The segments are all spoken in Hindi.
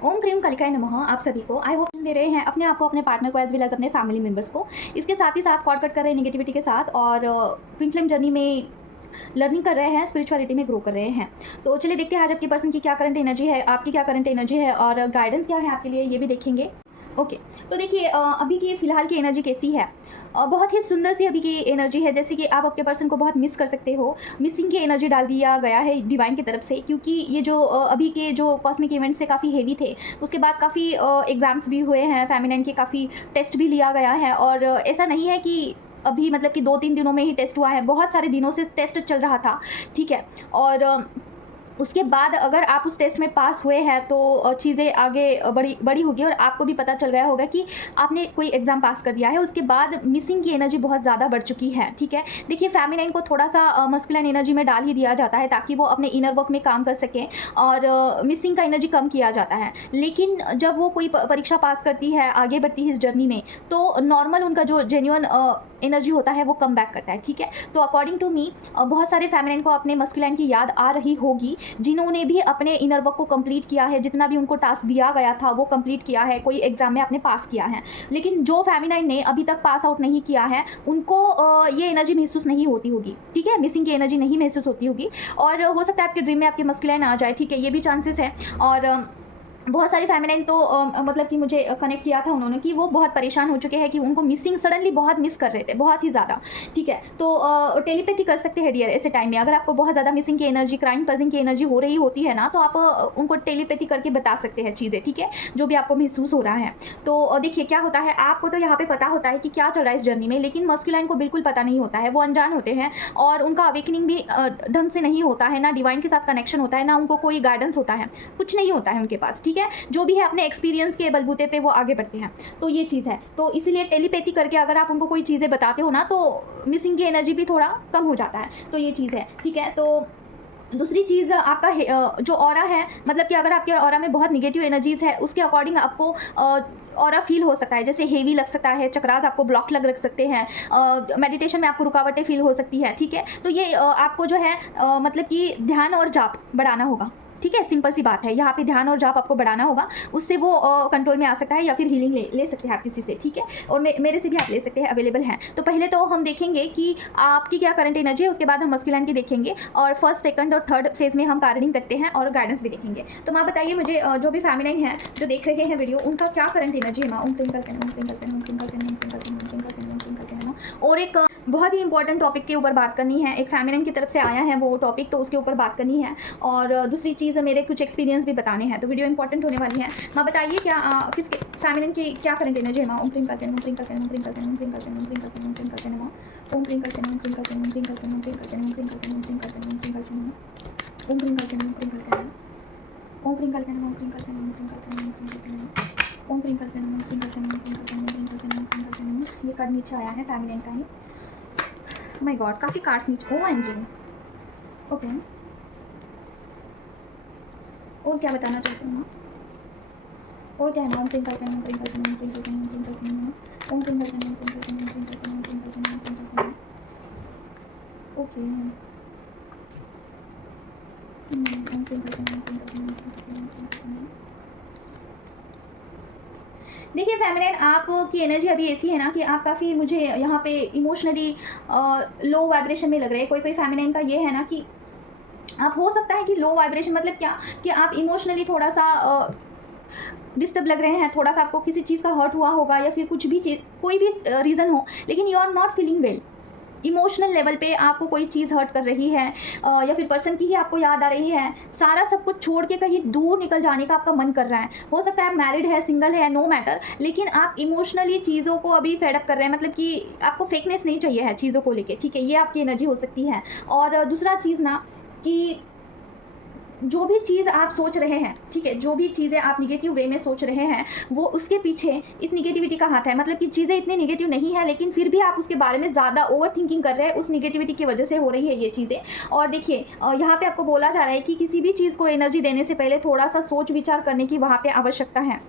ओम क्रीम कालिकाय नमः। आप सभी को आई होप दे रहे हैं अपने आप को, अपने पार्टनर को, एज वेल एज अपने फैमिली मेंबर्स को। इसके साथ ही साथ कॉर्ड कट कर रहे हैं नेगेटिविटी के साथ और ट्विन फ्लेम जर्नी में लर्निंग कर रहे हैं, स्पिरिचुअलिटी में ग्रो कर रहे हैं। तो चलिए देखते हैं आज आपकी पर्सन की क्या करंट एनर्जी है, आपकी क्या करंट एनर्जी है और गाइडेंस क्या है आपके लिए, ये भी देखेंगे। ओके तो देखिए अभी की फ़िलहाल की एनर्जी कैसी है। बहुत ही सुंदर सी अभी की एनर्जी है, जैसे कि आप आपके पर्सन को बहुत मिस कर सकते हो। मिसिंग की एनर्जी डाल दिया गया है डिवाइन की तरफ से, क्योंकि ये जो अभी के जो कॉस्मिक इवेंट्स से काफ़ी हेवी थे, उसके बाद काफ़ी एग्ज़ाम्स भी हुए हैं, फेमिनाइन के काफ़ी टेस्ट भी लिया गया है। और ऐसा नहीं है कि अभी मतलब कि 2-3 दिनों में ही टेस्ट हुआ है, बहुत सारे दिनों से टेस्ट चल रहा था, ठीक है। और उसके बाद अगर आप उस टेस्ट में पास हुए हैं तो चीज़ें आगे बड़ी होगी और आपको भी पता चल गया होगा कि आपने कोई एग्ज़ाम पास कर दिया है। उसके बाद मिसिंग की एनर्जी बहुत ज़्यादा बढ़ चुकी है, ठीक है। देखिए फेमिनाइन को थोड़ा सा मस्कुलिन एनर्जी में डाल ही दिया जाता है ताकि वो अपने इनर वर्क में काम कर सकें और मिसिंग का एनर्जी कम किया जाता है। लेकिन जब वो कोई परीक्षा पास करती है, आगे बढ़ती है इस जर्नी में, तो नॉर्मल उनका जो जेन्युइन एनर्जी होता है वो कम बैक करता है, ठीक है। तो अकॉर्डिंग टू मी बहुत सारे फेमिनाइन को अपने मस्कुलिन की याद आ रही होगी, जिन्होंने भी अपने इनर वर्क को कंप्लीट किया है, जितना भी उनको टास्क दिया गया था वो कंप्लीट किया है, कोई एग्जाम में आपने पास किया है। लेकिन जो फेमिनाइन ने अभी तक पास आउट नहीं किया है, उनको ये एनर्जी महसूस नहीं होती होगी, ठीक है। मिसिंग की एनर्जी नहीं महसूस होती होगी और हो सकता है आपके ड्रीम में आपके मस्कुलिन आ जाए, ठीक है, ये भी चांसेस है। और बहुत सारी फेमिनाइन तो मतलब कि मुझे कनेक्ट किया था उन्होंने कि वो बहुत परेशान हो चुके हैं कि उनको मिसिंग सडनली बहुत मिस कर रहे थे, बहुत ही ज़्यादा, ठीक है। तो टेलीपैथी कर सकते हैं डियर ऐसे टाइम में। अगर आपको बहुत ज़्यादा मिसिंग की एनर्जी, क्राइम पर्सन की एनर्जी हो रही होती है ना, तो आप उनको टेलीपैथी करके बता सकते हैं चीज़ें, ठीक है, जो भी आपको महसूस हो रहा है। तो देखिए क्या होता है, आपको तो यहाँ पे पता होता है कि क्या चल रहा है इस जर्नी में, लेकिन मस्कुलाइन को बिल्कुल पता नहीं होता है, वो अनजान होते हैं और उनका अवेकनिंग भी ढंग से नहीं होता है, ना डिवाइन के साथ कनेक्शन होता है, ना उनको कोई गाइडेंस होता है, कुछ नहीं होता है उनके पास, ठीक है। जो भी है अपने एक्सपीरियंस के बलबूते पे वो आगे बढ़ते हैं। तो ये चीज़ है, तो इसीलिए टेलीपैथी करके अगर आप उनको कोई चीज़ें बताते हो ना, तो मिसिंग की एनर्जी भी थोड़ा कम हो जाता है। तो ये चीज़ है, ठीक है। तो दूसरी चीज़ आपका जो ऑरा है, मतलब कि अगर आपके ऑरा में बहुत निगेटिव एनर्जीज़ है, उसके अकॉर्डिंग आपको ऑरा फील हो सकता है, जैसे हेवी लग सकता है, चक्रास आपको ब्लॉक लग सकते हैं, मेडिटेशन में आपको रुकावटें फील हो सकती है, ठीक है। तो ये आपको जो है मतलब कि ध्यान और जाप बढ़ाना होगा, ठीक है। सिंपल सी बात है, यहाँ पे ध्यान और जाप आपको बढ़ाना होगा, उससे वो कंट्रोल में आ सकता है, या फिर हीलिंग ले सकते हैं आप किसी से, ठीक है। और मेरे से भी आप ले सकते हैं, अवेलेबल हैं। तो पहले तो हम देखेंगे कि आपकी क्या करंट एनर्जी है, उसके बाद हम मस्कुलिन की देखेंगे और फर्स्ट, सेकंड और थर्ड फेज में हम कार्डिंग करते हैं और गाइडेंस भी देखेंगे। तो माँ बताइए मुझे, जो भी फेमिनाइन है जो देख रहे हैं वीडियो, उनका क्या करंट एनर्जी है माँ। और एक बहुत ही इंपॉर्टेंट टॉपिक के ऊपर बात करनी है, एक फेमिनाइन की तरफ से आया है वो टॉपिक, तो उसके ऊपर बात करनी है। और दूसरी चीज़ मेरे कुछ एक्सपीरियंस भी बताने हैं, तो वीडियो इंपॉर्टेंट होने वाली है। माँ बताइए क्या किसके फेमिनाइन की क्या करंट एनर्जी है माँ। ओम क्रीम करते हैं, ओम क्रीम करते हैं, ओम क्रीम करते हैं, ओम क्रीम करते हैं, ओम क्रीम करते हैं, ओम क्रीम करते हैं माँ। ओम क्रीम करते हैं, ओम क्रीम करते हैं, ओम क्रीम करते हैं, ओम क्रीम करते हैं, ओम क्रीम करते हैं, ओम क्रीम करते हैं, ओम क्रीम करते हैं, ओम क्रीम करते हैं, ओम क्रीम करते हैं, ओम क्रीम करते हैं, ओम क्रीम करते हैं, ओम क्रीम करते हैं, ओम क्रीम करते हैं, ओम क्रीम करते हैं, ओम क्रीम करते हैं, ओम क्रीम करते हैं, ओम क्रीम करते हैं, ओम क्रीम करते हैं। ये कार्ड नीचे आया है फेमिनाइन का ही। माय गॉड, काफ़ी कार्ड्स नीचे। OMG, okay. और क्या बताना चाहते हो माँ, और क्या है माँ। ओम क्रीम करते हैं, ओम क्रीम करते हैं, ओम क्रीम करते हैं, ओम क्रीम करते हैं, ओम क्रीम करते हैं, ओम क्रीम करते हैं, ओम क्रीम करते हैं, ओम क्रीम करते हैं, ओम क्रीम करते हैं। ओके, ओम क्रीम करते हैं, ओम क्रीम करते हैं, ओम क्रीम करते हैं, ओम क्रीम करते हैं। देखिए फेमिनाइन, आपकी एनर्जी अभी ऐसी है ना कि आप काफ़ी, मुझे यहाँ पे इमोशनली लो वाइब्रेशन में लग रहे हैं। कोई फेमिनाइन का ये है ना कि आप, हो सकता है कि लो वाइब्रेशन मतलब क्या, कि आप इमोशनली थोड़ा सा डिस्टर्ब लग रहे हैं, थोड़ा सा आपको किसी चीज़ का हर्ट हुआ होगा, या फिर कुछ भी चीज़, कोई भी रीज़न हो, लेकिन you are not feeling well. Emotional level पे आपको कोई चीज़ हर्ट कर रही है, या फिर पर्सन की ही आपको याद आ रही है, सारा सब कुछ छोड़ के कहीं दूर निकल जाने का आपका मन कर रहा है। हो सकता है मैरिड है, सिंगल है, नो मैटर, लेकिन आप इमोशनली चीज़ों को अभी फेडअप कर रहे हैं, मतलब कि आपको फेकनेस नहीं चाहिए है चीज़ों को लेके, ठीक है। ये आपकी एनर्जी हो सकती है। और दूसरा चीज़ ना कि जो भी चीज़ आप सोच रहे हैं, ठीक है, जो भी चीज़ें आप निगेटिव वे में सोच रहे हैं, वो उसके पीछे इस निगेटिविटी का हाथ है। मतलब कि चीज़ें इतनी निगेटिव नहीं है, लेकिन फिर भी आप उसके बारे में ज़्यादा ओवर थिंकिंग कर रहे हैं, उस निगेटिविटी की वजह से हो रही है ये चीज़ें। और देखिए यहाँ पे आपको बोला जा रहा है कि किसी भी चीज़ को एनर्जी देने से पहले थोड़ा सा सोच विचार करने की वहाँ पे आवश्यकता है।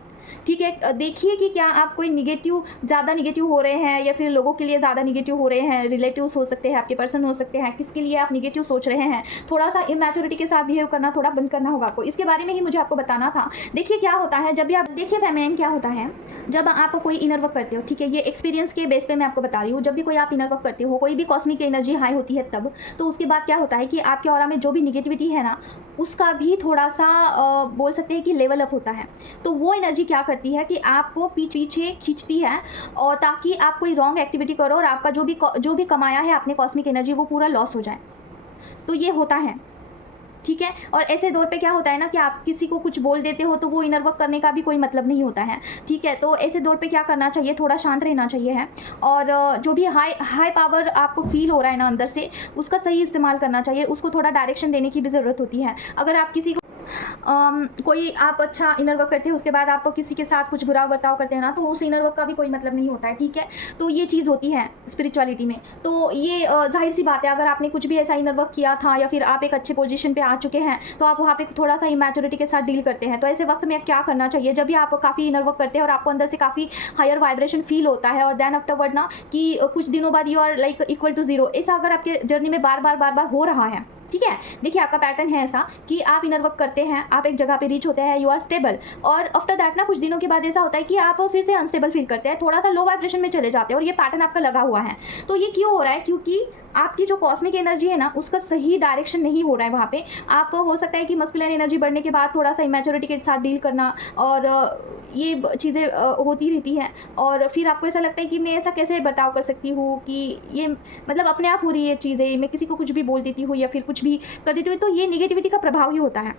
ठीक है। देखिए कि क्या आप कोई नेगेटिव, ज़्यादा नेगेटिव हो रहे हैं या फिर लोगों के लिए ज़्यादा नेगेटिव हो रहे हैं, रिलेटिव्स हो सकते हैं, आपके पर्सन हो सकते हैं, किसके लिए आप नेगेटिव सोच रहे हैं। थोड़ा सा इमैच्योरिटी के साथ बिहेव करना थोड़ा बंद करना होगा आपको। इसके बारे में ही मुझे आपको बताना था। देखिए क्या होता है जब भी आप, देखिए फेमिनिन क्या होता है जब आप कोई इनर वर्क करते हो, ठीक है, ये एक्सपीरियंस के बेस पे मैं आपको बता रही हूँ। जब भी कोई आप इनर वर्क करते हो, कोई भी कॉस्मिक एनर्जी हाई होती है तब, तो उसके बाद क्या होता है कि आपके ऑरा में जो भी निगेटिविटी है ना, उसका भी थोड़ा सा बोल सकते हैं कि लेवल अप होता है। तो वो एनर्जी क्या करती है कि आपको पीछे खींचती है, और ताकि आप कोई रॉन्ग एक्टिविटी करो और आपका जो भी कमाया है आपने कॉस्मिक एनर्जी, वो पूरा लॉस हो जाए। तो ये होता है, ठीक है। और ऐसे दौर पे क्या होता है ना कि आप किसी को कुछ बोल देते हो तो वो इनर वर्क करने का भी कोई मतलब नहीं होता है, ठीक है। तो ऐसे दौर पे क्या करना चाहिए, थोड़ा शांत रहना चाहिए है, और जो भी हाई पावर आपको फील हो रहा है ना अंदर से, उसका सही इस्तेमाल करना चाहिए। उसको थोड़ा डायरेक्शन देने की भी ज़रूरत होती है। अगर आप किसी को कोई आप अच्छा इनर वर्क करते हैं, उसके बाद आप किसी के साथ कुछ बुरा बर्ताव करते हैं ना, तो उस इनर वर्क का भी कोई मतलब नहीं होता है, ठीक है। तो ये चीज़ होती है स्पिरिचुअलिटी में। तो ये जाहिर सी बात है, अगर आपने कुछ भी ऐसा इनर वर्क किया था या फिर आप एक अच्छे पोजीशन पे आ चुके हैं, तो आप वहाँ पे थोड़ा सा इमैच्योरिटी के साथ डील करते हैं। तो ऐसे वक्त में क्या करना चाहिए, जब भी आप काफ़ी इनर वर्क करते हैं और आपको अंदर से काफ़ी हायर वाइब्रेशन फील होता है, और देन आफ्टरवर्ड ना कि कुछ दिनों बाद you are like equal to zero, ऐसा अगर आपके जर्नी में बार बार हो रहा है, ठीक है। देखिए आपका पैटर्न है ऐसा कि आप इनर वर्क करते हैं, आप एक जगह पे रीच होते हैं, यू आर स्टेबल, और आफ्टर दैट ना कुछ दिनों के बाद ऐसा होता है कि आप फिर से अनस्टेबल फील करते हैं, थोड़ा सा लो वाइब्रेशन में चले जाते हैं, और ये पैटर्न आपका लगा हुआ है। तो ये क्यों हो रहा है, क्योंकि आपकी जो कॉस्मिक एनर्जी है ना, उसका सही डायरेक्शन नहीं हो रहा है वहाँ पे। आप हो सकता है कि मस्कुलिन एनर्जी बढ़ने के बाद थोड़ा सा इमैच्योरिटी के साथ डील करना, और ये चीज़ें होती रहती हैं, और फिर आपको ऐसा लगता है कि मैं ऐसा कैसे बर्ताव कर सकती हूँ कि ये मतलब अपने आप हो रही है चीज़ें, मैं किसी को कुछ भी बोल देती हूँ या फिर कुछ भी कर देती हूँ। तो ये नेगेटिविटी का प्रभाव ही होता है,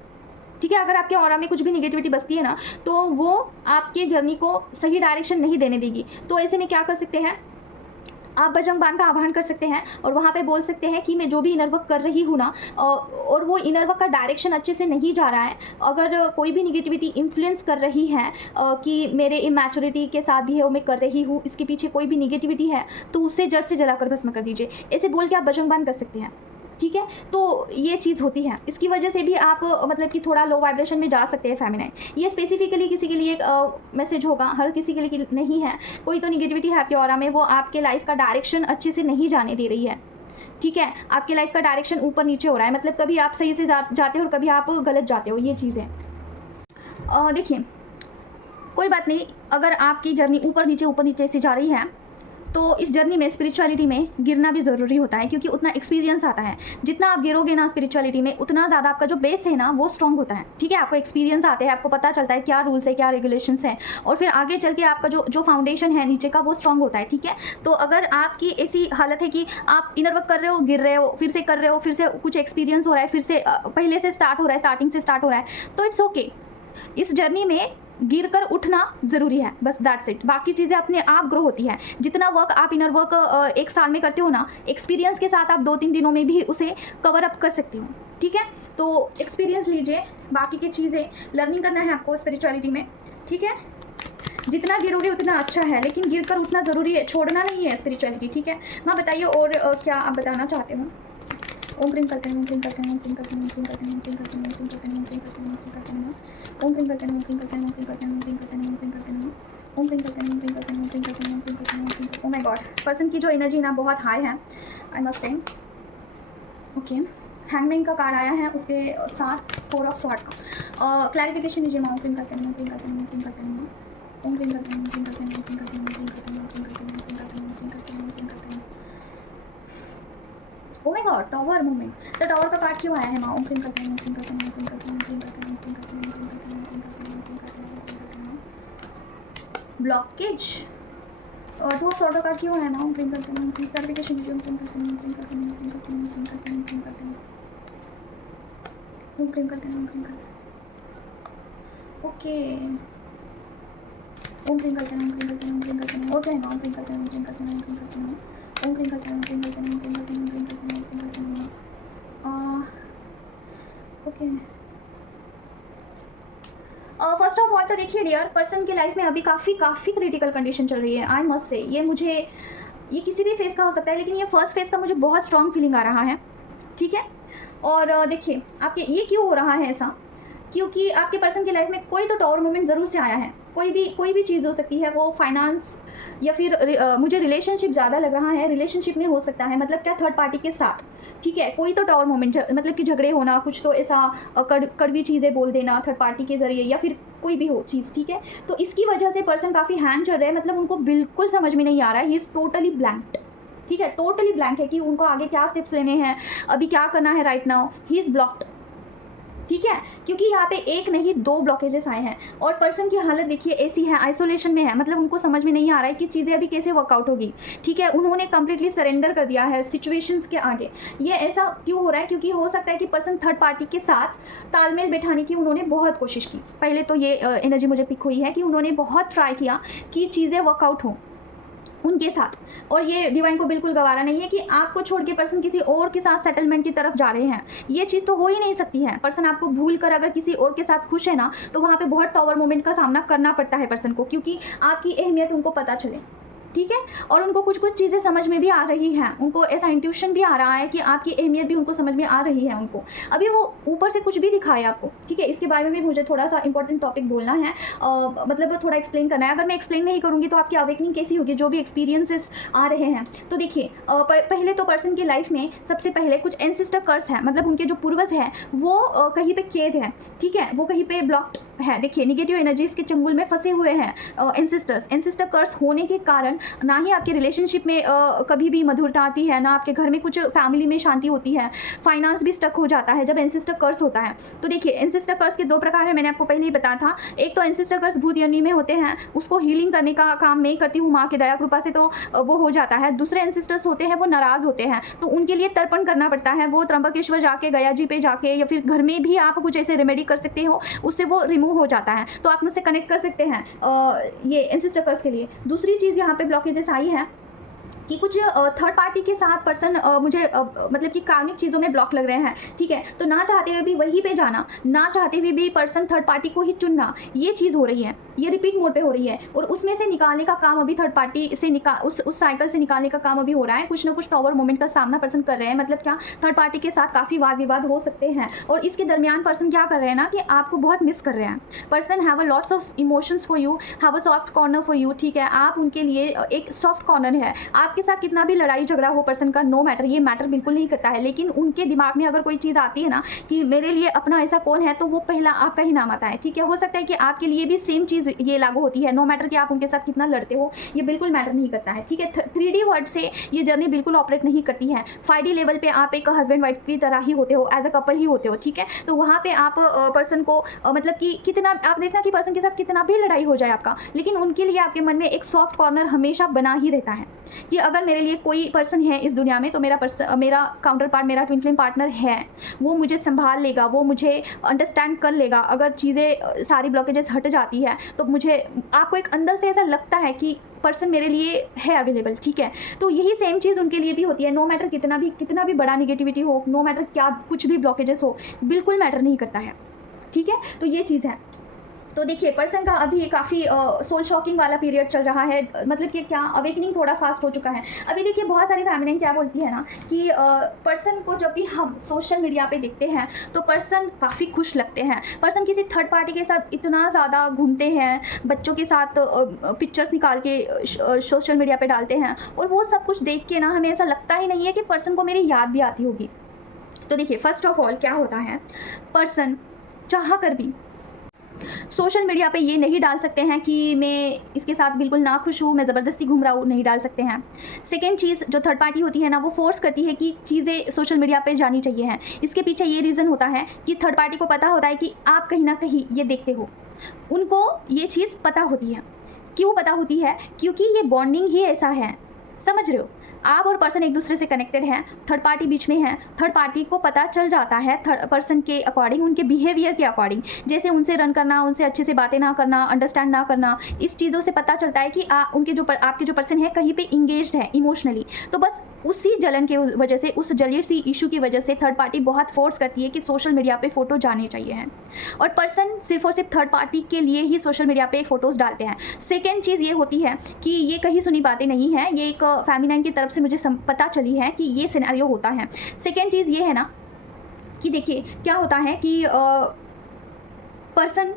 ठीक है। अगर आपके ऑरा में कुछ भी नेगेटिविटी बसती है ना, तो वो आपके जर्नी को सही डायरेक्शन नहीं देने देगी। तो ऐसे में क्या कर सकते हैं, आप बजरंग बाण का आह्वान कर सकते हैं, और वहाँ पे बोल सकते हैं कि मैं जो भी इनर वर्क कर रही हूँ ना, और वो इनर वर्क का डायरेक्शन अच्छे से नहीं जा रहा है, अगर कोई भी निगेटिविटी इन्फ्लुएंस कर रही है कि मेरे इमैच्योरिटी के साथ भी है वो मैं कर रही हूँ, इसके पीछे कोई भी निगेटिविटी है, तो उससे जड़ से जलाकर भस्म कर दीजिए। ऐसे बोल के आप बजरंग बाण कर सकते हैं, ठीक है। तो ये चीज़ होती है, इसकी वजह से भी आप मतलब कि थोड़ा लो वाइब्रेशन में जा सकते हैं फेमिनाइन। ये स्पेसिफिकली किसी के लिए मैसेज होगा, हर किसी के लिए नहीं है। कोई तो निगेटिविटी है आपके ऑरा में, वो आपके लाइफ का डायरेक्शन अच्छे से नहीं जाने दे रही है, ठीक है। आपके लाइफ का डायरेक्शन ऊपर नीचे हो रहा है, मतलब कभी आप सही से जाते हो और कभी आप गलत जाते हो, ये चीज़ है। देखिए कोई बात नहीं, अगर आपकी जर्नी ऊपर नीचे से जा रही है, तो इस जर्नी में स्पिरिचुअलिटी में गिरना भी ज़रूरी होता है, क्योंकि उतना एक्सपीरियंस आता है। जितना आप गिरोगे ना स्पिरिचुअलिटी में, उतना ज़्यादा आपका जो बेस है ना वो स्ट्रॉन्ग होता है, ठीक है। आपको एक्सपीरियंस आते हैं, आपको पता चलता है क्या रूल्स है, क्या रेगुलेशंस हैं, और फिर आगे चल के आपका जो फाउंडेशन है नीचे का, वो स्ट्रॉन्ग होता है, ठीक है। तो अगर आपकी ऐसी हालत है कि आप इनर वर्क कर रहे हो, गिर रहे हो, फिर से कर रहे हो, फिर से कुछ एक्सपीरियंस हो रहा है, फिर से पहले से स्टार्ट हो रहा है, स्टार्टिंग से स्टार्ट हो रहा है, तो इट्स ओके। इस जर्नी में गिर कर उठना ज़रूरी है, बस दैट्स इट। बाकी चीज़ें अपने आप ग्रो होती हैं। जितना वर्क आप इनर वर्क एक साल में करते हो ना, एक्सपीरियंस के साथ आप 2-3 दिनों में भी उसे कवर अप कर सकती हो, ठीक है। तो एक्सपीरियंस लीजिए, बाकी की चीज़ें लर्निंग करना है आपको स्पिरिचुअलिटी में, ठीक है। जितना गिरोगे उतना अच्छा है, लेकिन गिर कर उठना ज़रूरी है, छोड़ना नहीं है स्पिरिचुअलिटी, ठीक है। हाँ बताइए, और क्या आप बताना चाहते हो। ओम क्रीम करते हैं, ओम क्रीम करते हैं, ओम क्रीम करते हैं, ओम क्रीम करते हैं, ओम क्रीम करते हैं, ओम क्रीम करते हैं, ओम क्रीम करते हैं, ओम क्रीम करते हैं, ओम क्रीम करते हैं, ओम क्रीम करते हैं, ओम क्रीम करते हैं, ओम क्रीम करते हैं, ओम क्रीम करते हैं, ओम क्रीम करते हैं, ओम क्रीम करते हैं, ओम क्रीम करते हैं, ओम क्रीम करते हैं, ओम क्रीम करते हैं। ओह माय गॉड, पर्सन की जो एनर्जी ना बहुत हाई है, I must say. Okay, hangman का कार्ड आया है, उसके साथ 4 ऑफ स्वॉर्ड का। क्लैरिफिकेशन दीजिए। ओम क्रीम करते हैं, ओम क्रीम करते हैं, ओम क्रीम करते हैं, ओम क्रीम करते हैं, ओम क्रीम करते हैं, ओम क्रीम करते हैं, ओम क्रीम करते हैं, ओम क्रीम करते हैं, ओम क्रीम करते हैं, ओम क्रीम करते हैं, ओम क्रीम करते हैं, ओम क्रीम करते हैं। Oh my God, tower movement. तो टॉवर का कार्ड क्यों आया है माँ। ओम क्रीम करते हैं, ओम क्रीम करते हैं, ओम क्रीम करते हैं, ओम क्रीम करते हैं, ओम क्रीम करते हैं, ओम क्रीम करते हैं, ओम क्रीम करते हैं, ओम क्रीम करते हैं, ओम क्रीम करते हैं। ब्लॉकेज। और 2 ऑफ स्वॉर्ड का कार्ड क्यों आया माँ। ओम क्रीम करते हैं, ओम क्रीम क्लैरिफिकेशन दीजिए। ओम क्रीम करते हैं, ओम क्रीम करते हैं, ओम क्रीम करते हैं, ओम क्रीम करते हैं, ओम क्रीम करते हैं, ओम क्रीम करते हैं, ओम क्रीम करते हैं। ओके, ओम क्रीम करते हैं, ओम क्रीम करते हैं, ओम क्रीम करते हैं। और क्या है माँ। ओम क्रीम करते हैं, ओम क्रीम करते हैं, ओम क्रीम करते हैं, ओम क्रीम करते हैं, ओम क्रीम करते हैं, ओम क्रीम करते हैं, ओम क्रीम करते हैं, ओम क्रीम करते हैं। ओके, फर्स्ट ऑफ ऑल तो देखिए डियर, पर्सन की लाइफ में अभी काफ़ी क्रिटिकल कंडीशन चल रही है, आई मस्ट से। ये किसी भी फेस का हो सकता है, लेकिन ये फर्स्ट फेस का मुझे बहुत स्ट्रॉन्ग फीलिंग आ रहा है, ठीक है। और देखिए आपके ये क्यों हो रहा है ऐसा, क्योंकि आपके पर्सन की लाइफ में कोई तो टॉवर मोमेंट ज़रूर से आया है। कोई भी चीज़ हो सकती है, वो फाइनेंस या फिर मुझे रिलेशनशिप ज़्यादा लग रहा है, रिलेशनशिप में हो सकता है, मतलब क्या थर्ड पार्टी के साथ, ठीक है। कोई तो टॉवर मोमेंट मतलब कि झगड़े होना, कुछ तो ऐसा कड़वी चीज़ें बोल देना थर्ड पार्टी के ज़रिए, या फिर कोई भी हो चीज़, ठीक है। तो इसकी वजह से पर्सन काफ़ी हैंग चल रहे हैं, मतलब उनको बिल्कुल समझ में नहीं आ रहा है, ही इज़ टोटली ब्लैंक, ठीक है, टोटली ब्लैंक है कि उनको आगे क्या स्टेप्स लेने हैं, अभी क्या करना है right now, he is blocked, ठीक है। क्योंकि यहाँ पे एक नहीं 2 ब्लॉकेजेस आए हैं और पर्सन की हालत देखिए ऐसी है, आइसोलेशन में है, मतलब उनको समझ में नहीं आ रहा है कि चीज़ें अभी कैसे वर्कआउट होगी, ठीक है। उन्होंने कंप्लीटली सरेंडर कर दिया है सिचुएशंस के आगे। ये ऐसा क्यों हो रहा है? क्योंकि हो सकता है कि पर्सन थर्ड पार्टी के साथ तालमेल बैठाने की उन्होंने बहुत कोशिश की। पहले तो ये एनर्जी मुझे पिक हुई है कि उन्होंने बहुत ट्राई किया कि चीज़ें वर्कआउट हों उनके साथ, और ये डिवाइन को बिल्कुल गवारा नहीं है कि आपको छोड़ के पर्सन किसी और के साथ सेटलमेंट की तरफ जा रहे हैं। ये चीज़ तो हो ही नहीं सकती है। पर्सन आपको भूल कर अगर किसी और के साथ खुश है ना, तो वहाँ पे बहुत टॉवर मोमेंट का सामना करना पड़ता है पर्सन को, क्योंकि आपकी अहमियत उनको पता चले, ठीक है। और उनको कुछ कुछ चीज़ें समझ में भी आ रही हैं, उनको ऐसा इंट्यूशन भी आ रहा है कि आपकी अहमियत भी उनको समझ में आ रही है उनको। अभी वो ऊपर से कुछ भी दिखाए आपको, ठीक है। इसके बारे में भी मुझे थोड़ा सा इंपॉर्टेंट टॉपिक बोलना है, मतलब थोड़ा एक्सप्लेन करना है। अगर मैं एक्सप्लेन नहीं करूँगी तो आपकी अवेकनिंग कैसी होगी, जो भी एक्सपीरियंसेस आ रहे हैं। तो देखिए पहले तो पर्सन की लाइफ में सबसे पहले कुछ एंसेस्टर कर्स है, मतलब उनके जो पूर्वज हैं वो कहीं पे कैद है, ठीक है, वो कहीं पे ब्लॉक्ड है। देखिए निगेटिव एनर्जीज के चंगुल में फंसे हुए हैं एंसेस्टर कर्स होने के कारण ना ही आपके रिलेशनशिप में कभी भी मधुरता आती है, ना आपके घर में कुछ फैमिली में शांति होती है, फाइनेंस भी स्टक हो जाता है जब एंसेस्टर कर्स होता है। तो देखिए एंसेस्टर कर्स के 2 प्रकार है, मैंने आपको पहले ही बताया था। एक तो एंसेस्टर कर्स भूत योनि में होते हैं, उसको हीलिंग करने का काम मैं करती हूँ माँ की दया कृपा से, तो वो हो जाता है। दूसरे एंसेस्टर्स होते हैं वो नाराज़ होते हैं, तो उनके लिए तर्पण करना पड़ता है। वो त्र्यंबकेश्वर जाके, गया जी पे जाके, या फिर घर में भी आप कुछ ऐसे रेमेडी कर सकते हो, उससे वो रिमूव हो जाता है। तो आप मुझसे कनेक्ट कर सकते हैं ये एंसेस्टर कर्स के लिए। दूसरी चीज़ यहाँ पे ब्लॉकेजेस आई है कि कुछ थर्ड पार्टी के साथ पर्सन मुझे मतलब कि कार्मिक चीज़ों में ब्लॉक लग रहे हैं, ठीक है। तो ना चाहते हुए भी वहीं पे जाना, ना चाहते हुए भी पर्सन थर्ड पार्टी को ही चुनना, ये चीज़ हो रही है, ये रिपीट मोड पे हो रही है। और उसमें से निकालने का काम अभी थर्ड पार्टी से उस साइकिल से निकालने का काम अभी हो रहा है। कुछ ना कुछ टॉवर मोमेंट का सामना पर्सन कर रहे हैं, मतलब क्या थर्ड पार्टी के साथ काफ़ी वाद विवाद हो सकते हैं। और इसके दरमियान पर्सन क्या कर रहे हैं ना कि आपको बहुत मिस कर रहे हैं। Person have a lots of emotions for you, have a soft corner for you, ठीक है। आप उनके लिए एक सॉफ्ट कॉर्नर है। आपके साथ कितना भी लड़ाई झगड़ा हो पर्सन का, नो मैटर, ये मैटर बिल्कुल नहीं करता है। लेकिन उनके दिमाग में अगर कोई चीज़ आती है ना कि मेरे लिए अपना ऐसा कौन है, तो वो पहला आपका ही नाम आता है, ठीक है। हो सकता है कि आपके लिए भी सेम चीज़ ये लागू होती है, नो मैटर कि आप उनके साथ कितना लड़ते हो, ये बिल्कुल मैटर नहीं करता है, ठीक है। 3D वर्ड से ये जर्नी बिल्कुल ऑपरेट नहीं करती है। 5D लेवल पे आप एक हस्बैंड वाइफ की तरह ही होते हो, एज अ कपल ही होते हो, ठीक है। तो वहाँ पे आप पर्सन को मतलब कि कितना आप देखना कि पर्सन के साथ कितना भी लड़ाई हो जाए आपका, लेकिन उनके लिए आपके मन में एक सॉफ्ट कॉर्नर हमेशा बना ही रहता है कि अगर मेरे लिए कोई पर्सन है इस दुनिया में, तो मेरा काउंटर पार्ट, मेरा ट्विन फ्लेम पार्टनर है, वो मुझे संभाल लेगा, वो मुझे अंडरस्टैंड कर लेगा। अगर चीज़ें सारी ब्लॉकेजेस हट जाती है तो मुझे आपको एक अंदर से ऐसा लगता है कि पर्सन मेरे लिए है अवेलेबल, ठीक है। तो यही सेम चीज़ उनके लिए भी होती है। नो मैटर कितना भी बड़ा निगेटिविटी हो, नो मैटर क्या कुछ भी ब्लॉकेजेस हो, बिल्कुल मैटर नहीं करता है, ठीक है। तो ये चीज़ है। तो देखिए पर्सन का अभी काफ़ी सोल शॉकिंग वाला पीरियड चल रहा है, मतलब कि क्या अवेकनिंग थोड़ा फास्ट हो चुका है। अभी देखिए बहुत सारी फैमिली क्या बोलती है ना कि पर्सन को जब भी हम सोशल मीडिया पे देखते हैं तो पर्सन काफ़ी खुश लगते हैं। पर्सन किसी थर्ड पार्टी के साथ इतना ज़्यादा घूमते हैं, बच्चों के साथ पिक्चर्स निकाल के सोशल मीडिया पे डालते हैं, और वो सब कुछ देख के ना हमें ऐसा लगता ही नहीं है कि पर्सन को मेरी याद भी आती होगी। तो देखिए फर्स्ट ऑफ ऑल क्या होता है, पर्सन चाह कर भी सोशल मीडिया पे ये नहीं डाल सकते हैं कि मैं इसके साथ बिल्कुल ना खुश हूँ, मैं ज़बरदस्ती घूम रहा हूँ, नहीं डाल सकते हैं। सेकेंड चीज़, जो थर्ड पार्टी होती है ना, वो फोर्स करती है कि चीज़ें सोशल मीडिया पे जानी चाहिए हैं। इसके पीछे ये रीज़न होता है कि थर्ड पार्टी को पता होता है कि आप कहीं ना कहीं ये देखते हो, उनको ये चीज़ पता होती है। क्यों पता होती है? क्योंकि ये बॉन्डिंग ही ऐसा है, समझ रहे हो। आप और पर्सन एक दूसरे से कनेक्टेड हैं, थर्ड पार्टी बीच में है, थर्ड पार्टी को पता चल जाता है थर्ड पर्सन के अकॉर्डिंग, उनके बिहेवियर के अकॉर्डिंग, जैसे उनसे रन करना, उनसे अच्छे से बातें ना करना, अंडरस्टैंड ना करना, इस चीज़ों से पता चलता है कि आपके जो पर्सन है कहीं पे इंगेज्ड है इमोशनली। तो बस उसी जलन के वजह से, उस जलियसी इशू की वजह से थर्ड पार्टी बहुत फोर्स करती है कि सोशल मीडिया पे फ़ोटो जाने चाहिए हैं, और पर्सन सिर्फ और सिर्फ थर्ड पार्टी के लिए ही सोशल मीडिया पे फ़ोटोज़ डालते हैं। सेकेंड चीज़ ये होती है कि ये कहीं सुनी बातें नहीं है, ये एक फेमिनाइन की तरफ से मुझे पता चली है कि ये सिनेरियो होता है। सेकेंड चीज़ ये है ना कि देखिए क्या होता है कि पर्सन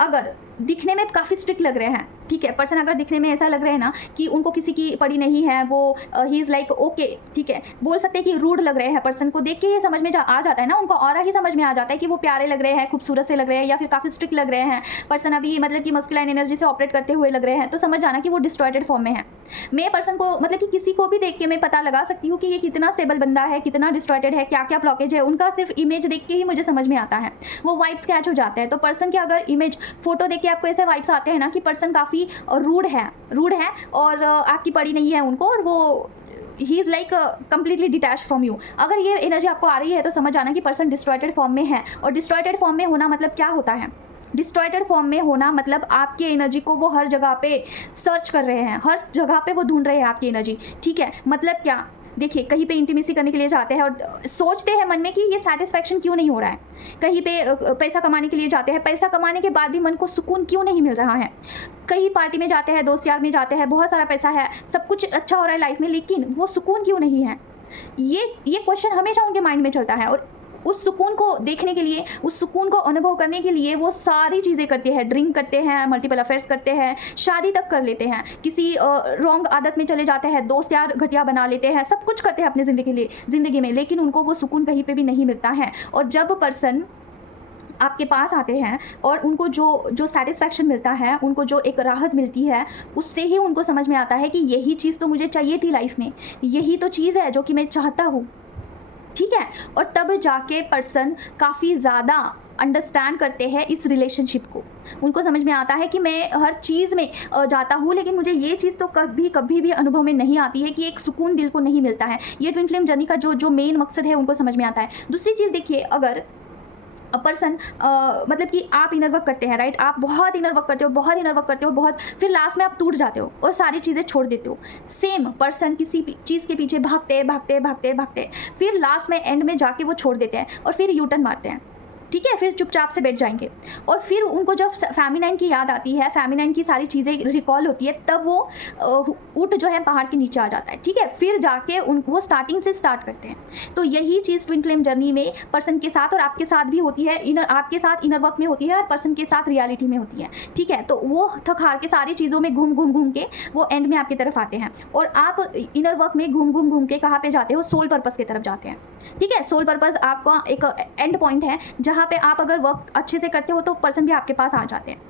अगर दिखने में काफ़ी स्ट्रिक्ट लग रहे हैं, ठीक है, पर्सन अगर दिखने में ऐसा लग रहा है ना कि उनको किसी की पड़ी नहीं है, वो ही इज़ लाइक ओके, ठीक है, बोल सकते हैं कि रूड लग रहे हैं, पर्सन को देख के ये समझ में आ जाता है ना, उनको ऑरा ही समझ में आ जाता है कि वो प्यारे लग रहे हैं, खूबसूरत से लग रहे हैं, या फिर काफ़ी स्ट्रिक्ट लग रहे हैं, पर्सन अभी मतलब कि मस्कुलाइन एनर्जी से ऑपरेट करते हुए लग रहे हैं, तो समझ जाना कि वो डिस्टॉर्टेड फॉर्म में है। मैं पर्सन को मतलब कि किसी को भी देख के मैं पता लगा सकती हूँ कि ये कितना स्टेबल बंदा है, कितना डिस्टॉर्टेड है, क्या क्या ब्लॉकेज है, उनका सिर्फ इमेज देख के ही मुझे समझ में आता है, वो वाइब्स कैच हो जाते हैं। तो पर्सन के अगर इमेज फोटो देख के आपको ऐसे वाइब्स आते हैं ना कि पर्सन काफ़ी रूड है और आपकी पड़ी नहीं है उनको, और वो he is like completely detach from you, अगर ये एनर्जी आपको आ रही है तो समझ आना कि पर्सन डिस्ट्रॉयटेड फॉर्म में है। और डिस्ट्रॉयटेड फॉर्म में होना मतलब क्या होता है? डिस्ट्रॉयटेड फॉर्म में होना मतलब आपकी एनर्जी को वो हर जगह पे सर्च कर रहे हैं, हर जगह पे वो ढूंढ रहे हैं आपकी एनर्जी, ठीक है। मतलब क्या, देखिए कहीं पे इंटीमेसी करने के लिए जाते हैं और सोचते हैं मन में कि ये सेटिस्फैक्शन क्यों नहीं हो रहा है, कहीं पे पैसा कमाने के लिए जाते हैं, पैसा कमाने के बाद भी मन को सुकून क्यों नहीं मिल रहा है, कहीं पार्टी में जाते हैं, दोस्त यार में जाते हैं, बहुत सारा पैसा है, सब कुछ अच्छा हो रहा है लाइफ में, लेकिन वो सुकून क्यों नहीं है, ये क्वेश्चन हमेशा उनके माइंड में चलता है। और उस सुकून को देखने के लिए, उस सुकून को अनुभव करने के लिए वो सारी चीज़ें करते हैं, ड्रिंक करते हैं, मल्टीपल अफेयर्स करते हैं, शादी तक कर लेते हैं, किसी रॉन्ग आदत में चले जाते हैं, दोस्त यार घटिया बना लेते हैं, सब कुछ करते हैं अपनी ज़िंदगी में, लेकिन उनको वो सुकून कहीं पे भी नहीं मिलता है। और जब पर्सन आपके पास आते हैं और उनको जो सेटिस्फैक्शन मिलता है, उनको जो एक राहत मिलती है, उससे ही उनको समझ में आता है कि यही चीज़ तो मुझे चाहिए थी लाइफ में, यही तो चीज़ है जो कि मैं चाहता हूँ, ठीक है। और तब जाके पर्सन काफ़ी ज़्यादा अंडरस्टैंड करते हैं इस रिलेशनशिप को, उनको समझ में आता है कि मैं हर चीज़ में जाता हूँ, लेकिन मुझे ये चीज़ तो कभी भी अनुभव में नहीं आती है कि एक सुकून दिल को नहीं मिलता है। ये ट्विन फ्लेम जर्नी का जो मेन मकसद है उनको समझ में आता है। दूसरी चीज़ देखिए, अगर पर्सन मतलब कि आप इनर वर्क करते हैं, राइट, आप बहुत इनर वर्क करते हो बहुत, फिर लास्ट में आप टूट जाते हो और सारी चीज़ें छोड़ देते हो। सेम पर्सन किसी चीज़ के पीछे भागते, फिर लास्ट में एंड में जाके वो छोड़ देते हैं और फिर यू टर्न मारते हैं, ठीक है, फिर चुपचाप से बैठ जाएंगे। और फिर उनको जब फेमिनाइन की याद आती है, फेमिनाइन की सारी चीज़ें रिकॉल होती है, तब वो ऊँट जो है पहाड़ के नीचे आ जाता है, ठीक है, फिर जाके वो स्टार्टिंग से स्टार्ट करते हैं। तो यही चीज़ ट्विन फ्लेम जर्नी में पर्सन के साथ और आपके साथ भी होती है, आपके साथ इनर वर्क में होती है और पर्सन के साथ रियलिटी में होती है, ठीक है। तो वो थक हार के सारी चीज़ों में घूम के वो एंड में आपकी तरफ आते हैं, और आप इनर वर्क में घूम के कहाँ पे जाते हो? सोल पर्पस की तरफ जाते हैं, ठीक है। सोल पर्पस आपका एक एंड पॉइंट है जहाँ पे आप अगर वर्क अच्छे से करते हो तो पर्सन भी आपके पास आ जाते हैं,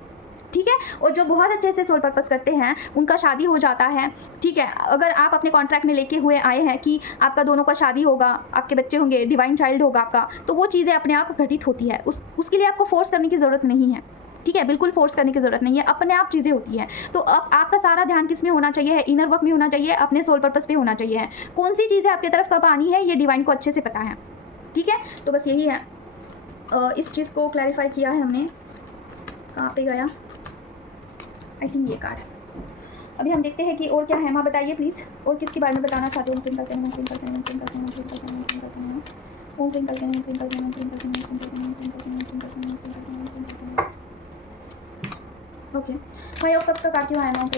ठीक है। और जो बहुत अच्छे से सोल पर्पस करते हैं उनका शादी हो जाता है, ठीक है। अगर आप अपने कॉन्ट्रैक्ट में लेके हुए आए हैं कि आपका दोनों का शादी होगा, आपके बच्चे होंगे, डिवाइन चाइल्ड होगा आपका, तो वो चीज़ें अपने आप घटित होती है, उसके लिए आपको फोर्स करने की ज़रूरत नहीं है, ठीक है, बिल्कुल फोर्स करने की ज़रूरत नहीं है, अपने आप चीज़ें होती हैं। तो अब आपका सारा ध्यान किस में होना चाहिए है? इनर वर्क में होना चाहिए, अपने सोल पर्पस पे होना चाहिए है। कौन सी चीज़ें आपकी तरफ कब आनी है ये डिवाइन को अच्छे से पता है, ठीक है। तो बस यही है, इस चीज़ को क्लैरिफाई किया है हमने। कहाँ पे गया? आई थिंक ये कार्ड। अभी हम देखते हैं कि और क्या है। माँ बताइए प्लीज़, और किसके बारे में बताना चाहते हो? ओके, भाई और कब तक आके आया ना?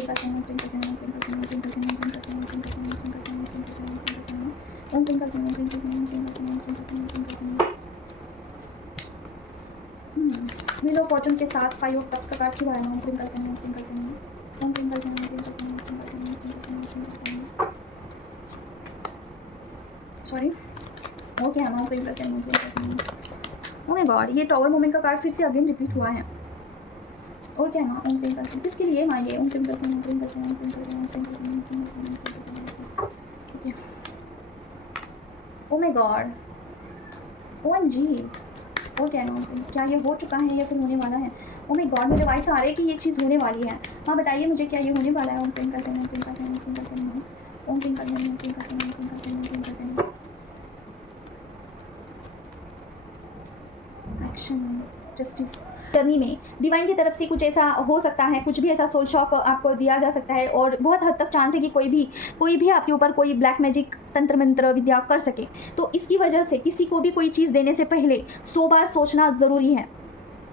व्हील ऑफ फॉर्चून के साथ 5 ऑफ कप्स का कार्ड क्यों आया ना? सॉरी, ओके है ना? ओह माय गॉड, ये टॉवर मोमेंट का कार्ड फिर से अगेन रिपीट हुआ है। और क्या ना? किसके लिए हाँ ये ओह माय गॉड, OMG, और क्या है? क्या ये हो चुका है या फिर होने वाला है? ओह माय गॉड, मुझे वाइब्स आ रहे हैं कि ये चीज़ होने वाली है। हाँ बताइए मुझे, क्या ये होने वाला है? एक्शन, जस्टिस जर्नी में डिवाइन की तरफ से कुछ ऐसा हो सकता है, कुछ भी ऐसा सोल शॉक आपको दिया जा सकता है, और बहुत हद तक चांस है कि कोई भी आपके ऊपर कोई ब्लैक मैजिक, तंत्र मंत्र विद्या कर सके। तो इसकी वजह से किसी को भी कोई चीज़ देने से पहले 100 बार सोचना ज़रूरी है,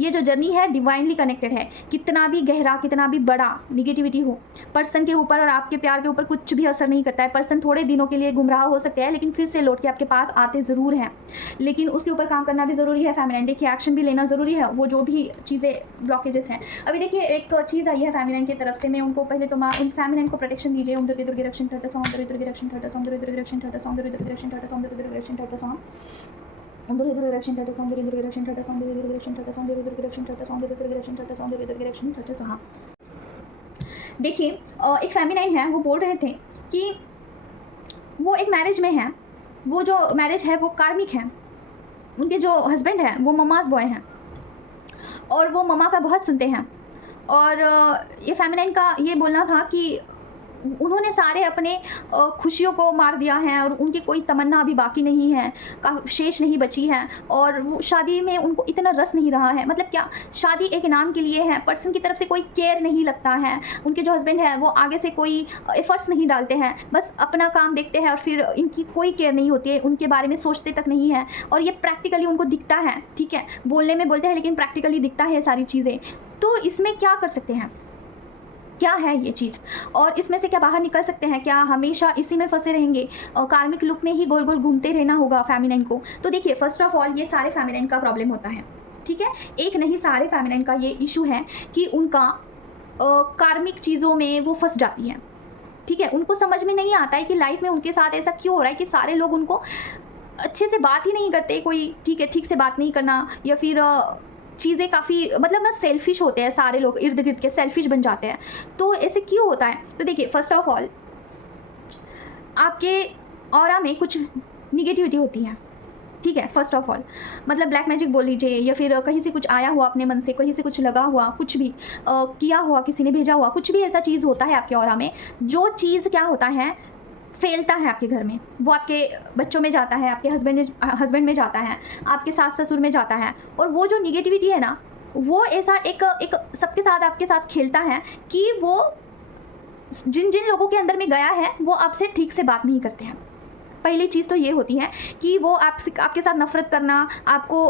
ये जो जर्नी है डिवाइनली कनेक्टेड है। कितना भी गहरा, कितना भी बड़ा निगेटिविटी हो, पर्सन के ऊपर और आपके प्यार के ऊपर कुछ भी असर नहीं करता है। पर्सन थोड़े दिनों के लिए गुमराह हो सकते हैं, लेकिन फिर से लौट के आपके पास आते ज़रूर हैं, लेकिन उसके ऊपर काम करना भी ज़रूरी है फेमिनाइन। देखिए एक्शन भी लेना ज़रूरी है, वो जो भी चीज़ें ब्लॉकेजेस हैं। अभी देखिए एक चीज़ आई है फेमिनाइन की तरफ से, मैं उनको पहले तो उन फेमिनाइन को प्रोटेक्शन दीजिए। उन दुर्गे दुर्गे रक्षण ठट सॉन्ग, दुर्गे दुर्गे रक्षण ठट सॉन्ग, दुर्गे दुर्गे रक्षण ठट सॉन्ग, दुर्गे दुर्गे रक्षण ठट सॉन्ग, दुर्गे दुर्गे रक्षण ठट सॉन्ग, दुर्गे दुर्गे रक्षण ठट सॉन्ग, दुर्गे दुर्गे रक्षण ठट सॉन्ग, दुर्गे दुर्गे रक्षण ठट सॉन्ग, दुर्गे दुर्गे रक्षण ठट सॉन्ग, दुर्गे दुर्गे रक्षण ठट सॉन्ग, दुर्गे दुर्गे रक्षण ठट सॉन्ग। देखिए एक फेमिनाइन है, वो बोल रहे थे कि वो एक मैरिज में है, वो जो मैरिज है वो कार्मिक है। उनके जो हस्बैंड हैं वो ममाज बॉय हैं और वो ममा का बहुत सुनते हैं। और ये फेमिनाइन का ये बोलना था कि उन्होंने सारे अपने खुशियों को मार दिया है और उनकी कोई तमन्ना अभी बाकी नहीं है, का शेष नहीं बची है, और वो शादी में उनको इतना रस नहीं रहा है। मतलब क्या, शादी एक नाम के लिए है, पर्सन की तरफ से कोई केयर नहीं लगता है। उनके जो हस्बैंड है वो आगे से कोई एफर्ट्स नहीं डालते हैं, बस अपना काम देखते हैं और फिर इनकी कोई केयर नहीं होती है, उनके बारे में सोचते तक नहीं है। और ये प्रैक्टिकली उनको दिखता है, ठीक है, बोलने में बोलते हैं लेकिन प्रैक्टिकली दिखता है सारी चीज़ें। तो इसमें क्या कर सकते हैं, क्या है ये चीज़, और इसमें से क्या बाहर निकल सकते हैं? क्या हमेशा इसी में फंसे रहेंगे, कार्मिक लुक में ही गोल गोल घूमते रहना होगा फेमिनाइन को? तो देखिए फर्स्ट ऑफ ऑल ये सारे फेमिनाइन का प्रॉब्लम होता है, ठीक है, एक नहीं सारे फेमिनाइन का ये इशू है कि उनका कार्मिक चीज़ों में वो फंस जाती है, ठीक है। उनको समझ में नहीं आता है कि लाइफ में उनके साथ ऐसा क्यों हो रहा है कि सारे लोग उनको अच्छे से बात ही नहीं करते, कोई ठीक है ठीक से बात नहीं करना, या फिर चीज़ें काफ़ी मतलब ना सेल्फिश होते हैं, सारे लोग इर्द गिर्द के सेल्फिश बन जाते हैं। तो ऐसे क्यों होता है? तो देखिए फर्स्ट ऑफ ऑल आपके ऑरा में कुछ निगेटिविटी होती है, ठीक है। फर्स्ट ऑफ ऑल मतलब ब्लैक मैजिक बोल लीजिए, या फिर कहीं से कुछ आया हुआ अपने मन से, कहीं से कुछ लगा हुआ, कुछ भी किया हुआ, किसी ने भेजा हुआ, कुछ भी ऐसा चीज़ होता है आपके ऑरा में। जो चीज़ क्या होता है, फैलता है आपके घर में, वो आपके बच्चों में जाता है, आपके हस्बैंड में जाता है, आपके सास ससुर में जाता है। और वो जो निगेटिविटी है ना, वो ऐसा एक सबके साथ आपके साथ खेलता है कि वो जिन जिन लोगों के अंदर में गया है वो आपसे ठीक से बात नहीं करते हैं। पहली चीज़ तो ये होती है कि वो आपके साथ नफरत करना, आपको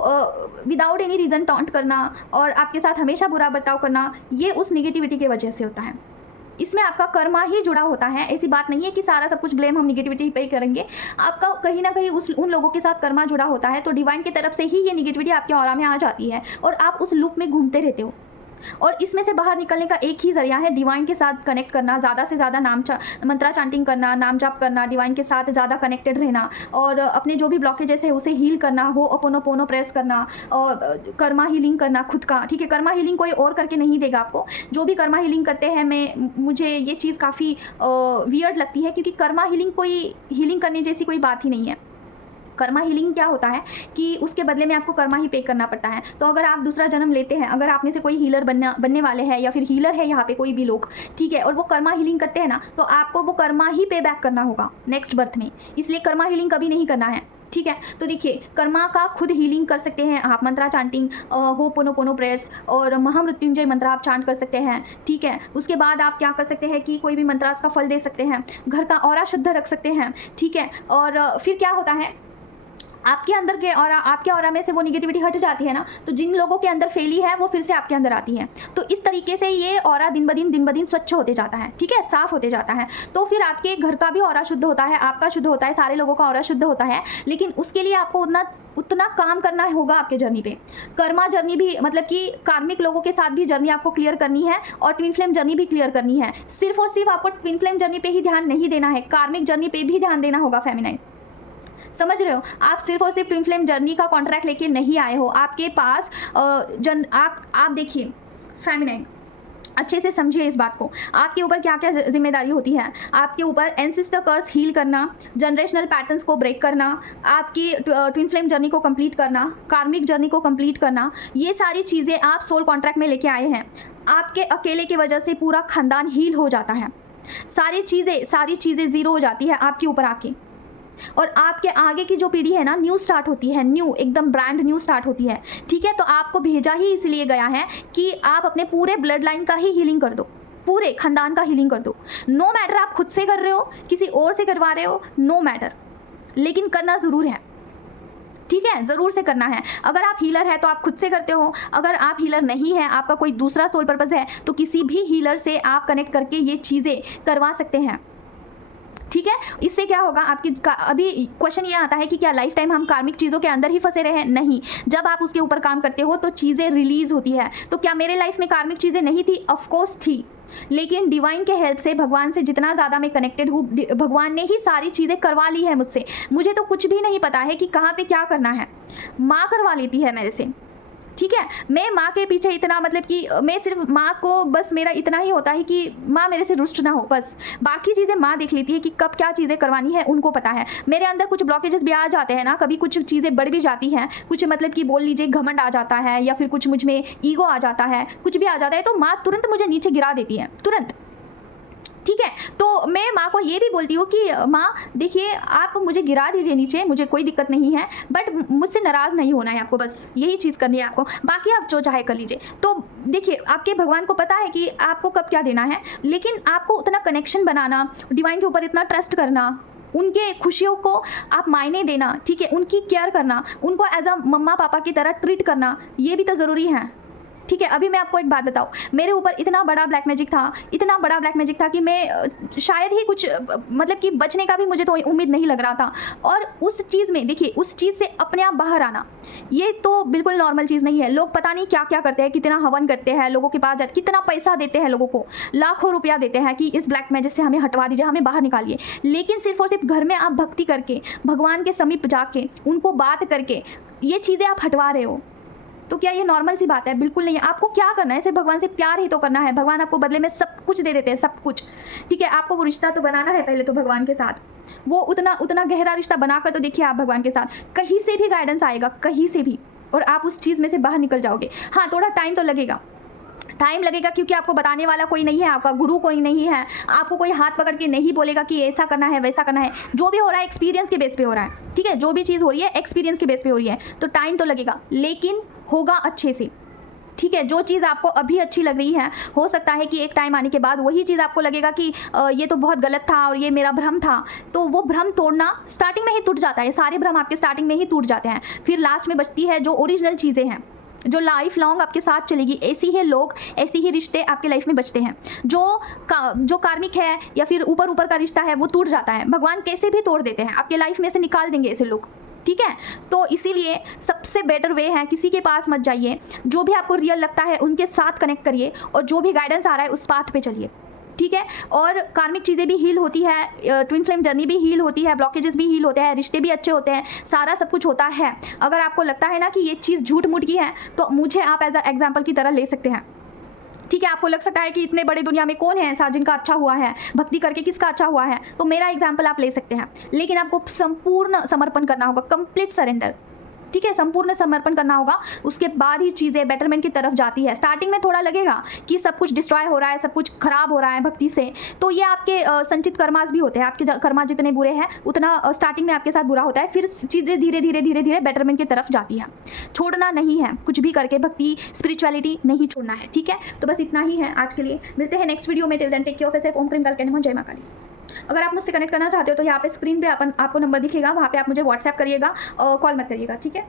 विदाउट एनी रीज़न टॉन्ट करना और आपके साथ हमेशा बुरा बर्ताव करना, ये उस निगेटिविटी की वजह से होता है। इसमें आपका कर्मा ही जुड़ा होता है। ऐसी बात नहीं है कि सारा सब कुछ ब्लेम हम निगेटिविटी पे ही करेंगे, आपका कहीं ना कहीं उन लोगों के साथ कर्मा जुड़ा होता है। तो डिवाइन की तरफ से ही ये निगेटिविटी आपके ऑरा में आ जाती है और आप उस लूप में घूमते रहते हो। और इसमें से बाहर निकलने का एक ही जरिया है, डिवाइन के साथ कनेक्ट करना, ज़्यादा से ज़्यादा मंत्रा चांटिंग करना, नाम जाप करना, डिवाइन के साथ ज़्यादा कनेक्टेड रहना और अपने जो भी ब्लॉकेजेस है उसे हील करना, हो अपोनो प्रेस करना और कर्मा हीलिंग करना खुद का, ठीक है। कर्मा हीलिंग कोई और करके नहीं देगा आपको। जो भी कर्मा हीलिंग करते हैं, मुझे ये चीज़ काफ़ी वियर्ड लगती है, क्योंकि कर्मा हीलिंग कोई हीलिंग करने जैसी कोई बात ही नहीं है। कर्मा हीलिंग क्या होता है कि उसके बदले में आपको कर्मा ही पे करना पड़ता है। तो अगर आप दूसरा जन्म लेते हैं, अगर आप में से कोई हीलर बनने वाले हैं या फिर हीलर है यहाँ पे कोई भी लोग, ठीक है, और वो कर्मा हीलिंग करते हैं ना, तो आपको वो कर्मा ही पे बैक करना होगा नेक्स्ट बर्थ में। इसलिए कर्मा हीलिंग कभी नहीं करना है, ठीक है। तो देखिए कर्मा का खुद हीलिंग कर सकते हैं आप, मंत्रा चांटिंग, होपोनोपोनो प्रेयर्स और महामृत्युंजय मंत्र आप चांट कर सकते हैं, ठीक है। उसके बाद आप क्या कर सकते हैं कि कोई भी मंत्रास का फल दे सकते हैं, घर का ऑरा शुद्ध रख सकते हैं, ठीक है। और फिर क्या होता है, आपके अंदर के और आपके ऑरा में से वो निगेटिविटी हट जाती है ना, तो जिन लोगों के अंदर फैली है वो फिर से आपके अंदर आती है। तो इस तरीके से ये ऑरा दिन ब दिन स्वच्छ होते जाता है, ठीक है, साफ होते जाता है। तो फिर आपके घर का भी ऑरा शुद्ध होता है, आपका शुद्ध होता है, सारे लोगों का ऑरा शुद्ध होता है। लेकिन उसके लिए आपको उतना काम करना होगा आपके जर्नी पे। कर्मा जर्नी भी मतलब कि कार्मिक लोगों के साथ भी जर्नी आपको क्लियर करनी है और ट्विन फ्लेम जर्नी भी क्लियर करनी है। सिर्फ और सिर्फ आपको ट्विन फ्लेम जर्नी पे ही ध्यान नहीं देना है, कार्मिक जर्नी पे भी ध्यान देना होगा फेमिनाइन। समझ रहे हो? आप सिर्फ और सिर्फ ट्विन फ्लेम जर्नी का कॉन्ट्रैक्ट लेके नहीं आए हो। आपके पास आप देखिए फेमिनाइन, अच्छे से समझिए इस बात को। आपके ऊपर क्या क्या जिम्मेदारी होती है। आपके ऊपर एंसेस्टर कर्स हील करना, जनरेशनल पैटर्न्स को ब्रेक करना, आपकी ट्विन फ्लेम जर्नी को कंप्लीट करना, कार्मिक जर्नी को कंप्लीट करना, ये सारी चीज़ें आप सोल कॉन्ट्रैक्ट में लेके आए हैं। आपके अकेले की वजह से पूरा खानदान हील हो जाता है, सारी चीज़ें ज़ीरो हो जाती है आपके ऊपर आके। और आपके आगे की जो पीढ़ी है ना, न्यू स्टार्ट होती है, न्यू एकदम ब्रांड न्यू स्टार्ट होती है, ठीक है। तो आपको भेजा ही इसलिए गया है कि आप अपने पूरे ब्लड लाइन का ही हीलिंग कर दो, पूरे खानदान का हीलिंग कर दो। नो मैटर आप खुद से कर रहे हो, किसी और से करवा रहे हो, नो मैटर, लेकिन करना ज़रूर है। ठीक है, ज़रूर से करना है। अगर आप हीलर है तो आप खुद से करते हो, अगर आप हीलर नहीं है, आपका कोई दूसरा सोल पर्पस है, तो किसी भी हीलर से आप कनेक्ट करके ये चीज़ें करवा सकते हैं। ठीक है, इससे क्या होगा आपकी अभी क्वेश्चन ये आता है कि क्या लाइफ टाइम हम कार्मिक चीज़ों के अंदर ही फंसे रहे? नहीं, जब आप उसके ऊपर काम करते हो तो चीज़ें रिलीज होती है। तो क्या मेरे लाइफ में कार्मिक चीज़ें नहीं थी? ऑफ कोर्स थी, लेकिन डिवाइन के हेल्प से, भगवान से जितना ज़्यादा मैं कनेक्टेड हूँ, भगवान ने ही सारी चीज़ें करवा ली है मुझसे। मुझे तो कुछ भी नहीं पता है कि कहाँ पे क्या करना है, माँ करवा लेती है मेरे से। ठीक है, मैं माँ के पीछे इतना, मतलब कि मैं सिर्फ माँ को, बस मेरा इतना ही होता है कि माँ मेरे से रुष्ट ना हो, बस बाकी चीज़ें माँ देख लेती है कि कब क्या चीज़ें करवानी है, उनको पता है। मेरे अंदर कुछ ब्लॉकेजेस भी आ जाते हैं ना, कभी कुछ चीज़ें बढ़ भी जाती हैं, कुछ मतलब कि बोल लीजिए घमंड आ जाता है, या फिर कुछ मुझ में ईगो आ जाता है, कुछ भी आ जाता है, तो माँ तुरंत मुझे नीचे गिरा देती है, तुरंत। ठीक है, तो मैं माँ को ये भी बोलती हूँ कि माँ देखिए, आप मुझे गिरा दीजिए नीचे, मुझे कोई दिक्कत नहीं है, बट मुझसे नाराज़ नहीं होना है आपको, बस यही चीज़ करनी है आपको, बाकी आप जो चाहे कर लीजिए। तो देखिए, आपके भगवान को पता है कि आपको कब क्या देना है, लेकिन आपको उतना कनेक्शन बनाना, डिवाइन के ऊपर इतना ट्रस्ट करना, उनके खुशियों को आप मायने देना, ठीक है, उनकी केयर करना, उनको एज अ मम्मा पापा की तरह ट्रीट करना, ये भी तो ज़रूरी है। ठीक है, अभी मैं आपको एक बात बताऊँ, मेरे ऊपर इतना बड़ा ब्लैक मैजिक था, इतना बड़ा ब्लैक मैजिक था कि मैं शायद ही कुछ मतलब कि बचने का भी मुझे तो उम्मीद नहीं लग रहा था। और उस चीज़ में देखिए, उस चीज़ से अपने आप बाहर आना, ये तो बिल्कुल नॉर्मल चीज़ नहीं है। लोग पता नहीं क्या क्या करते हैं, कितना हवन करते हैं, लोगों के पास जाते, कितना पैसा देते हैं लोगों को, लाखों रुपया देते हैं कि इस ब्लैक मैजिक से हमें हटवा दीजिए, हमें बाहर निकालिए। लेकिन सिर्फ और सिर्फ घर में आप भक्ति करके, भगवान के समीप जाके, उनको बात करके ये चीज़ें आप हटवा रहे हो, तो क्या ये नॉर्मल सी बात है? बिल्कुल नहीं है। आपको क्या करना है? सिर्फ भगवान से प्यार ही तो करना है। भगवान आपको बदले में सब कुछ दे देते हैं, सब कुछ। ठीक है, आपको वो रिश्ता तो बनाना है पहले तो भगवान के साथ, वो उतना गहरा रिश्ता बनाकर तो देखिए आप भगवान के साथ, कहीं से भी गाइडेंस आएगा, कहीं से भी, और आप उस चीज़ में से बाहर निकल जाओगे। हाँ, थोड़ा टाइम तो लगेगा, टाइम लगेगा, क्योंकि आपको बताने वाला कोई नहीं है, आपका गुरु कोई नहीं है, आपको कोई हाथ पकड़ के नहीं बोलेगा कि ऐसा करना है, वैसा करना है। जो भी हो रहा है एक्सपीरियंस के बेस पे हो रहा है। ठीक है, जो भी चीज़ हो रही है एक्सपीरियंस के बेस पे हो रही है, तो टाइम तो लगेगा, लेकिन होगा अच्छे से। ठीक है, जो चीज़ आपको अभी अच्छी लग रही है, हो सकता है कि एक टाइम आने के बाद वही चीज़ आपको लगेगा कि ये तो बहुत गलत था और ये मेरा भ्रम था। तो वो भ्रम तोड़ना स्टार्टिंग में ही टूट जाता है, सारे भ्रम आपके स्टार्टिंग में ही टूट जाते हैं, फिर लास्ट में बचती है जो ओरिजिनल चीज़ें हैं, जो लाइफ लॉन्ग आपके साथ चलेगी। ऐसी ही लोग, ऐसे ही रिश्ते आपके लाइफ में बचते हैं। जो कार्मिक है या फिर ऊपर का रिश्ता है, वो टूट जाता है, भगवान कैसे भी तोड़ देते हैं, आपके लाइफ में से निकाल देंगे ऐसे लोग। ठीक है, तो इसीलिए सबसे बेटर वे है, किसी के पास मत जाइए, जो भी आपको रियल लगता है उनके साथ कनेक्ट करिए, और जो भी गाइडेंस आ रहा है उस पाथ पे चलिए। ठीक है, और कार्मिक चीज़ें भी हील होती है, ट्विन फ्लेम जर्नी भी हील होती है, ब्लॉकेजेस भी हील होते हैं, रिश्ते भी अच्छे होते हैं, सारा सब कुछ होता है। अगर आपको लगता है ना कि ये चीज़ झूठ मूठ की है, तो मुझे आप एज अ एग्जाम्पल की तरह ले सकते हैं। ठीक है, आपको लग सकता है कि इतने बड़े दुनिया में कौन है ऐसा जिनका अच्छा हुआ है, भक्ति करके किसका अच्छा हुआ है, तो मेरा एग्जाम्पल आप ले सकते हैं। लेकिन आपको संपूर्ण समर्पण करना होगा, कंप्लीट सरेंडर। ठीक है, संपूर्ण समर्पण करना होगा, उसके बाद ही चीज़ें बेटरमेंट की तरफ जाती है। स्टार्टिंग में थोड़ा लगेगा कि सब कुछ डिस्ट्रॉय हो रहा है, सब कुछ खराब हो रहा है भक्ति से, तो ये आपके संचित कर्मास भी होते हैं, आपके कर्मा जितने बुरे हैं उतना स्टार्टिंग में आपके साथ बुरा होता है, फिर चीज़ें धीरे धीरे बेटरमेंट की तरफ जाती है। छोड़ना नहीं है, कुछ भी करके भक्ति स्पिरिचुअलिटी नहीं छोड़ना है। ठीक है, तो बस इतना ही है आज के लिए, मिलते हैं नेक्स्ट वीडियो में। Till then take care of yourself. ओम प्रेम कल जय मां काली। अगर आप मुझसे कनेक्ट करना चाहते हो तो यहाँ पे स्क्रीन पे आपको नंबर दिखेगा, वहाँ पे आप मुझे व्हाट्सएप करिएगा और कॉल मत करिएगा। ठीक है।